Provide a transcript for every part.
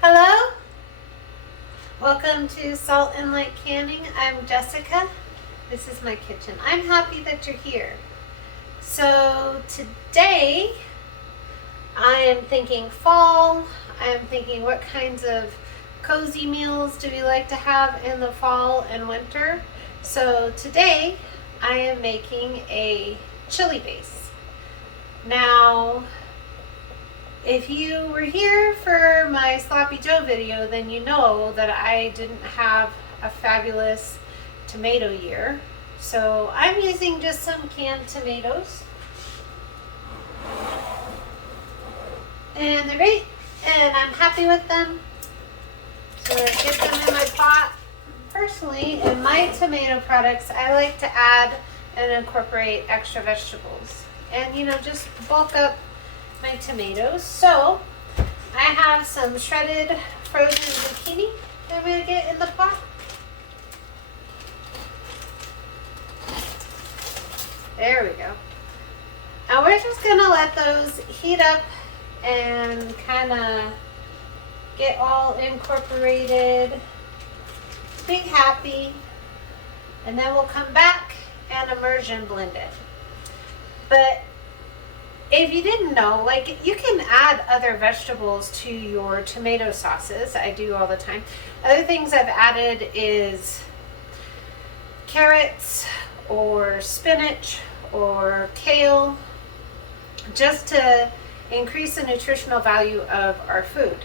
Hello, welcome to Salt and Light Canning. I'm Jessica. This is my kitchen. I'm happy that you're here. So today I am thinking fall. I am thinking what kinds of cozy meals do we like to have in the fall and winter. So today I am making a chili base. Now, if you were here for my Sloppy Joe video, then you know that I didn't have a fabulous tomato year. So I'm using just some canned tomatoes. And they're great, and I'm happy with them. So I get them in my pot. Personally, in my tomato products, I like to add and incorporate extra vegetables. And just bulk up my tomatoes. So I have some shredded frozen zucchini that I'm going to get in the pot. There we go. Now we're just going to let those heat up and kind of get all incorporated, be happy, and then we'll come back and immersion blend it. But if you didn't know, you can add other vegetables to your tomato sauces. I do all the time. Other things I've added is carrots or spinach or kale, just to increase the nutritional value of our food.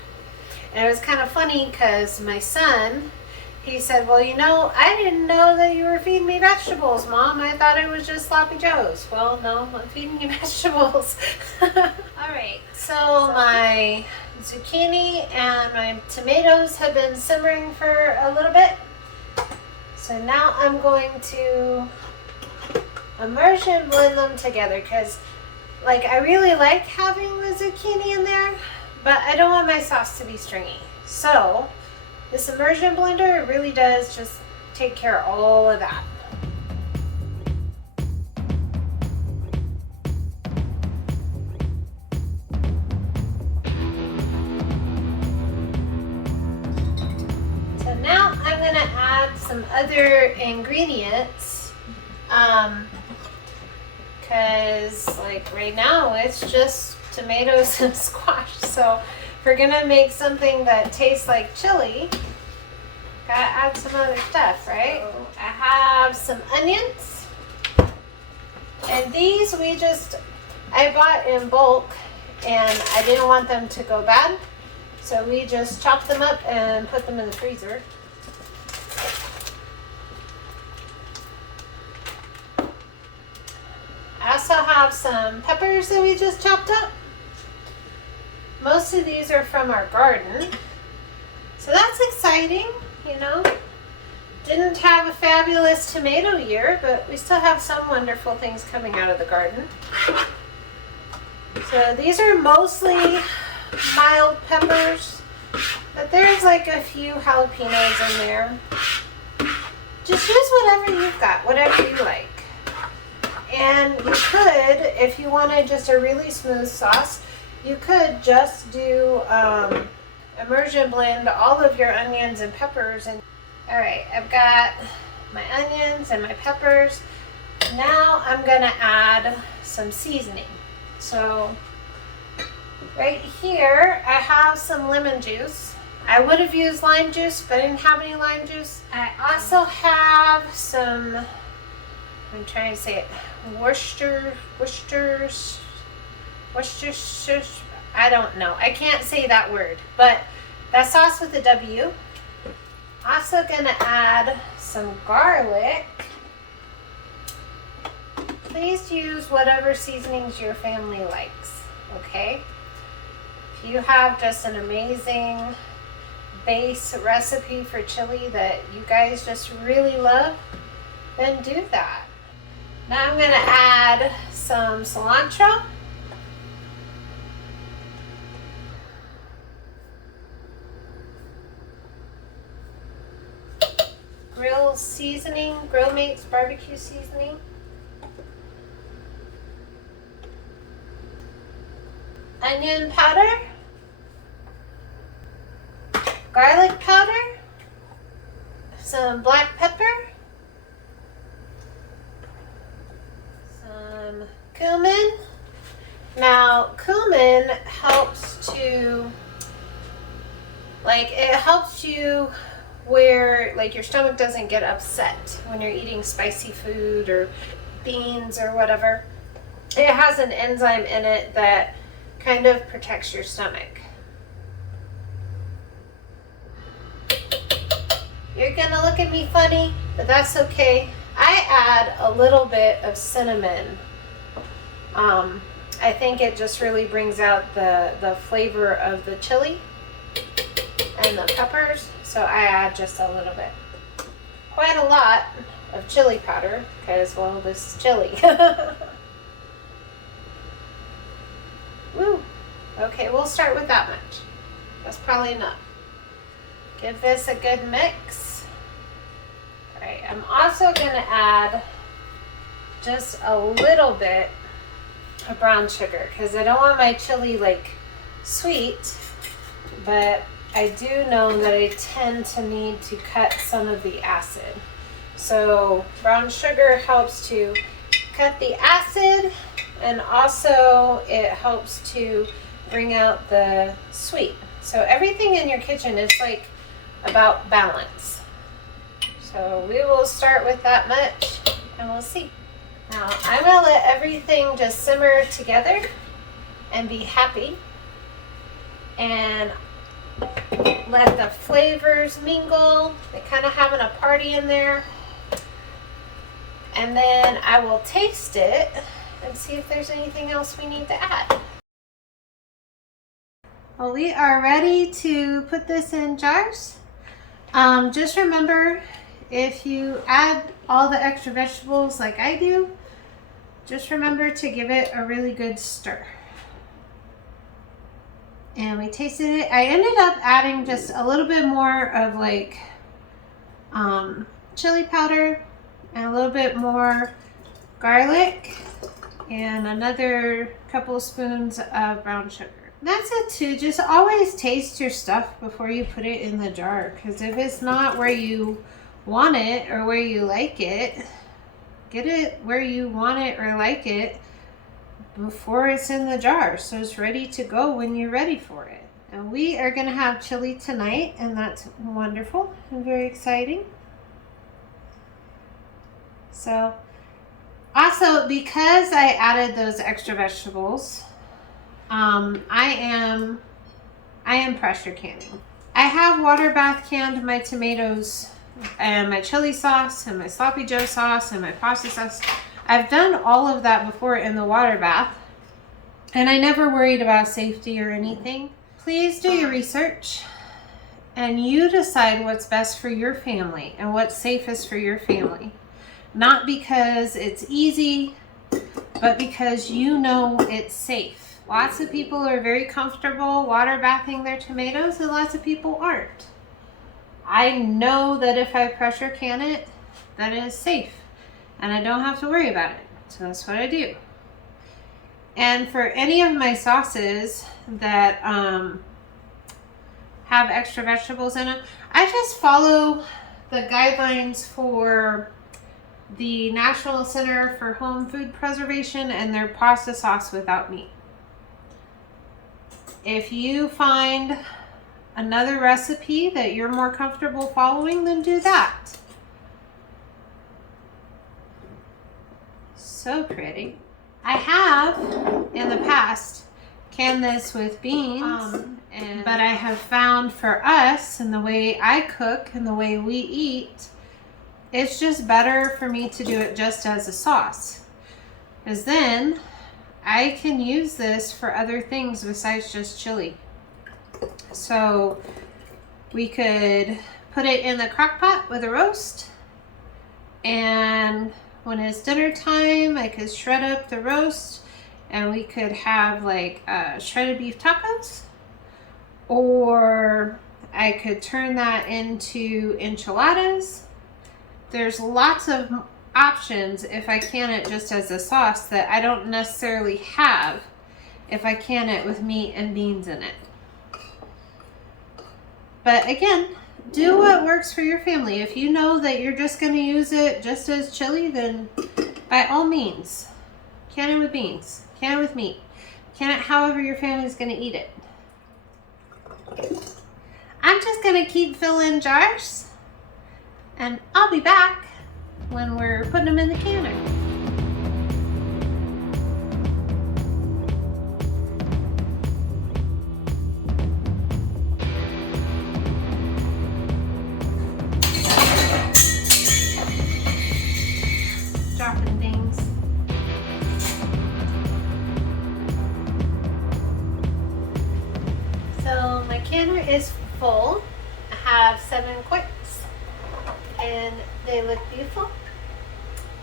And it was kind of funny because my son, he said, well, I didn't know that you were feeding me vegetables, Mom. I thought it was just Sloppy Joes. Well, no, I'm feeding you vegetables. All right, so my zucchini and my tomatoes have been simmering for a little bit. So now I'm going to immersion blend them together because, I really like having the zucchini in there, but I don't want my sauce to be stringy. So this immersion blender really does just take care of all of that. So now I'm going to add some other ingredients because right now it's just tomatoes and squash. So if we're gonna make something that tastes like chili, gotta add some other stuff, right? So I have some onions, and these I bought in bulk and I didn't want them to go bad, so we just chopped them up and put them in the freezer. I also have some peppers that we just chopped up. Most of these are from our garden, so that's exciting. Didn't have a fabulous tomato year, but we still have some wonderful things coming out of the garden. So these are mostly mild peppers, but there's a few jalapenos in there. Just use whatever you've got, whatever you like. And you could, if you wanted just a really smooth sauce, you could just do immersion blend all of your onions and peppers. And all right, I've got my onions and my peppers. Now I'm gonna add some seasoning. So right here I have some lemon juice. I would have used lime juice, but I didn't have any lime juice. I also have some, I'm trying to say it, Worcestershire, I don't know. I can't say that word, but that sauce with a W. Also gonna add some garlic. Please use whatever seasonings your family likes, okay? If you have just an amazing base recipe for chili that you guys just really love, then do that. Now I'm gonna add some cilantro. Grill seasoning, Grill Mates barbecue seasoning. Onion powder. garlic powder, some black pepper, some cumin. Now, cumin helps to, it helps you where, your stomach doesn't get upset when you're eating spicy food or beans or whatever. It has an enzyme in it that kind of protects your stomach. You're gonna look at me funny, but that's okay. I add a little bit of cinnamon. I think it just really brings out the flavor of the chili and the peppers, so I add just a little bit. Quite a lot of chili powder, because, well, this is chili. Woo! Okay, we'll start with that much. That's probably enough. Give this a good mix. All right, I'm also gonna add just a little bit of brown sugar, because I don't want my chili sweet, but I do know that I tend to need to cut some of the acid. So brown sugar helps to cut the acid, and also it helps to bring out the sweet. So everything in your kitchen is about balance. So we will start with that much and we'll see. Now I'm gonna let everything just simmer together and be happy, and let the flavors mingle. They're kind of having a party in there. And then I will taste it and see if there's anything else we need to add. Well, we are ready to put this in jars. Just remember, if you add all the extra vegetables like I do, just remember to give it a really good stir. And we tasted it. I ended up adding just a little bit more of chili powder and a little bit more garlic and another couple of spoons of brown sugar. That's it too. Just always taste your stuff before you put it in the jar, because if it's not where you want it or where you like it, get it where you want it or like it before it's in the jar, so it's ready to go when you're ready for it. And we are going to have chili tonight, and that's wonderful and very exciting. So also, because I added those extra vegetables, I am pressure canning. I have water bath canned my tomatoes and my chili sauce and my sloppy joe sauce and my pasta sauce. I've done all of that before in the water bath, and I never worried about safety or anything. Please do your research and you decide what's best for your family and what's safest for your family. Not because it's easy, but because you know it's safe. Lots of people are very comfortable water bathing their tomatoes, and lots of people aren't. I know that if I pressure can it, that it is safe and I don't have to worry about it. So that's what I do. And for any of my sauces that have extra vegetables in them, I just follow the guidelines for the National Center for Home Food Preservation and their pasta sauce without meat. If you find another recipe that you're more comfortable following, then do that. So pretty. I have in the past canned this with beans, but I have found for us and the way I cook and the way we eat, it's just better for me to do it just as a sauce, because then I can use this for other things besides just chili. So we could put it in the crock pot with a roast, and when it's dinner time, I could shred up the roast and we could have shredded beef tacos, or I could turn that into enchiladas. There's lots of options if I can it just as a sauce that I don't necessarily have if I can it with meat and beans in it. But again, do what works for your family. If you know that you're just going to use it just as chili, then by all means, can it with beans, can it with meat, can it however your family's going to eat it. I'm just going to keep filling jars, and I'll be back when we're putting them in the canner. Dropping things. So my canner is full. I have 7 quicks and they look beautiful,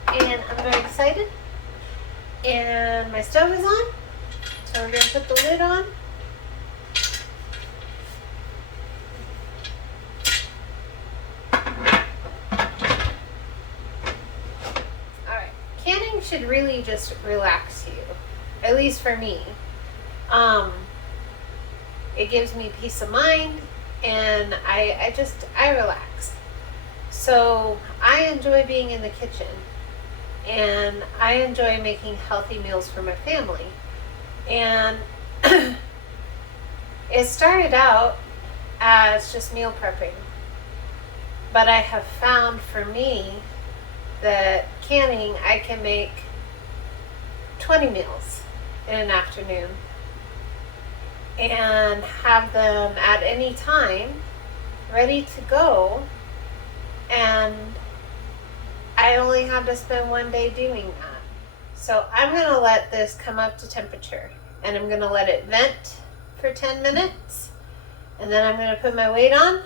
and I'm very excited. And my stove is on, so we're going to put the lid on. Alright, canning should really just relax you, at least for me. It gives me peace of mind, and I relax. So I enjoy being in the kitchen, and I enjoy making healthy meals for my family. And it started out as just meal prepping, but I have found for me that canning, I can make 20 meals in an afternoon and have them at any time ready to go, and I only have to spend one day doing that. So I'm going to let this come up to temperature, and I'm going to let it vent for 10 minutes, and then I'm going to put my weight on,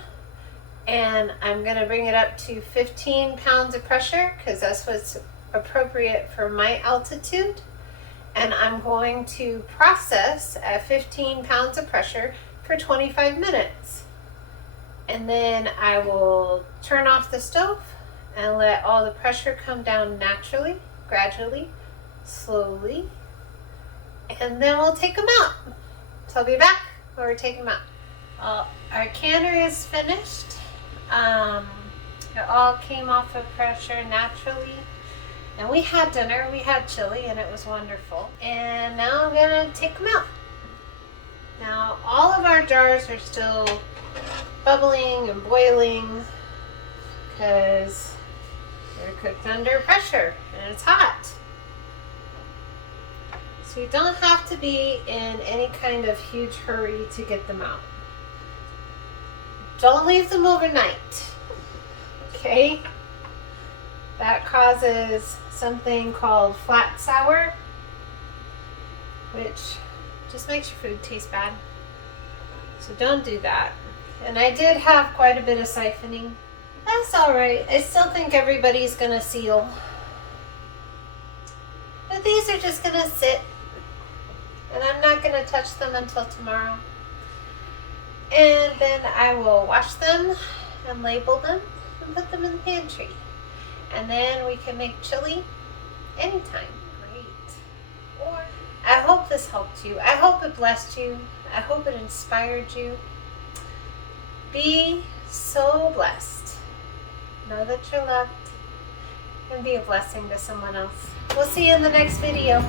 and I'm going to bring it up to 15 pounds of pressure, because that's what's appropriate for my altitude. And I'm going to process at 15 pounds of pressure for 25 minutes. And then I will turn off the stove and let all the pressure come down naturally, gradually, slowly. And then we'll take them out. So I'll be back when we take them out. Our canner is finished. It all came off of pressure naturally. And we had dinner, we had chili, and it was wonderful. And now I'm gonna take them out. Now, all of our jars are still bubbling and boiling because they're cooked under pressure and it's hot. So you don't have to be in any kind of huge hurry to get them out. Don't leave them overnight, okay? That causes something called flat sour, which just makes your food taste bad. So don't do that. And I did have quite a bit of siphoning. That's alright. I still think everybody's gonna seal. But these are just gonna sit, and I'm not gonna touch them until tomorrow. And then I will wash them and label them and put them in the pantry. And then we can make chili anytime. Great. Or I hope this helped you. I hope it blessed you. I hope it inspired you. Be so blessed. Know that you're loved, and be a blessing to someone else. We'll see you in the next video.